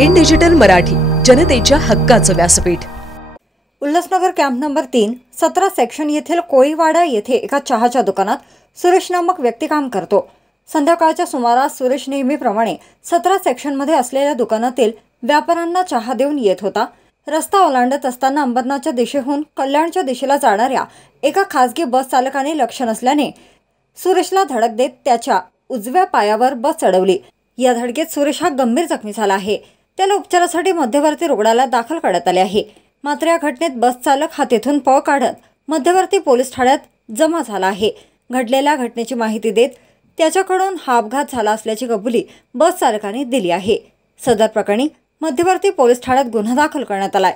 In digital Marathi, जनतेच्या हक्काचं व्यासपीठ। उल्हासनगर कॅम्प नंबर 3 17 सेक्शन येथील कोळीवाडा येथे एका चहाच्या दुकानात सुरेश नामक व्यक्ती काम करतो। संध्याकाळच्या सुमारास सुरेश नेहमीप्रमाणे 17 सेक्शनमध्ये असलेल्या दुकानातील व्यापाऱ्यांना चहा देऊन येत होता। रस्ता ओलांडत असताना अंबरनाथच्या दिशेहून कल्याणच्या दिशेला जाणाऱ्या एका खासगी बस चालकाने लक्ष नसल्याने सुरेशला धडक देत त्याच्या उजव्या पायावर बस चढवली। या धडकेत सुरेश हा गंभीर जखमी झाला आहे। त्याला उपचारासाठी मध्यवर्ती रुग्णालयात दाखल करण्यात आले आहे। मात्र या घटनेत बस चालक हा तेथून पळ काढत मध्यवर्ती पोलीस ठाण्यात जमा झाला आहे। घडलेल्या घटनेची माहिती देत त्याच्याकडून हा अपघात झाला असल्याची कबुली बस चालकाने दिली आहे। सदर प्रकरणी मध्यवर्ती पोलीस ठाण्यात गुन्हा दाखल करण्यात आलाय।